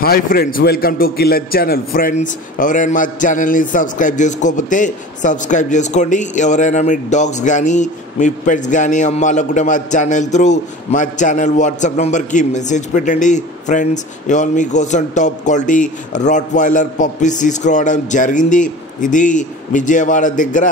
Hi friends, welcome to killer channel. Friends, ఎవరైనా మా ఛానల్ని సబ్స్క్రైబ్ చేసుకోకపోతే సబ్స్క్రైబ్ చేసుకోండి. ఎవరైనా మీ డాగ్స్ కానీ మీ పెట్స్ కానీ అమ్మాలనుకుంటే మా ఛానల్ త్రూ మా ఛానల్ వాట్సాప్ నెంబర్కి మెసేజ్ పెట్టండి. ఫ్రెండ్స్, ఇవాళ మీకోసం టాప్ క్వాలిటీ రాట్వైలర్ పప్పీస్ తీసుకురావడం జరిగింది. ఇది విజయవాడ దగ్గర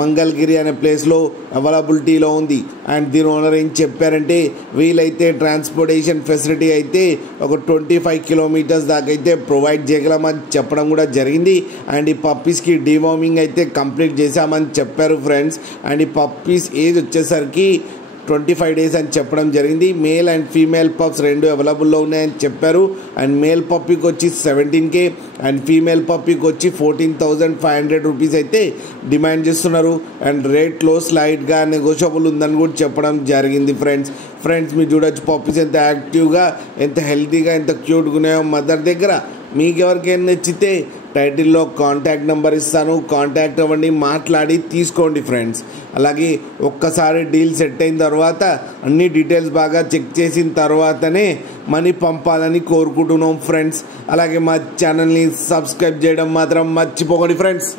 మంగళగిరి అనే ప్లేస్లో అవైలబిలిటీలో ఉంది. అండ్ దీని ఓనర్ ఏం చెప్పారంటే, వీలైతే ట్రాన్స్పోర్టేషన్ ఫెసిలిటీ అయితే ఒక 25 కిలోమీటర్స్ దాకా అయితే ప్రొవైడ్ చేయగలమని చెప్పడం కూడా జరిగింది. అండ్ ఈ పప్పీస్కి డీవార్మింగ్ అయితే కంప్లీట్ చేశామని చెప్పారు ఫ్రెండ్స్. అండ్ ఈ పప్పీస్ ఏజ్ వచ్చేసరికి 25 డేస్ అని చెప్పడం జరిగింది. మేల్ అండ్ ఫీమేల్ పప్స్ రెండు అవైలబుల్లో ఉన్నాయని చెప్పారు. అండ్ మేల్ పప్పీకి వచ్చి 17K అండ్ ఫీమేల్ పప్పీకి వచ్చి 14,500 రూపీస్ అయితే డిమాండ్ చేస్తున్నారు. అండ్ రేట్లో స్లైడ్గా నెగోషియబుల్ ఉందని కూడా చెప్పడం జరిగింది. ఫ్రెండ్స్ మీరు చూడొచ్చు పప్పీస్ ఎంత యాక్టివ్గా, ఎంత హెల్తీగా, ఎంత క్యూట్గా ఉన్నాయో మదర్ దగ్గర. మీకు ఎవరికైనా నచ్చితే టైటిల్లో కాంటాక్ట్ నెంబర్ ఇస్తాను, కాంటాక్ట్ అవ్వండి, మాట్లాడి తీసుకోండి ఫ్రెండ్స్. అలాగే ఒక్కసారి డీల్ సెట్ అయిన తర్వాత అన్ని డీటెయిల్స్ బాగా చెక్ చేసిన తర్వాతనే మనీ పంపాలని కోరుకుంటున్నాం ఫ్రెండ్స్. అలాగే మా ఛానల్ని సబ్స్క్రైబ్ చేయడం మాత్రం మర్చిపోకండి ఫ్రెండ్స్.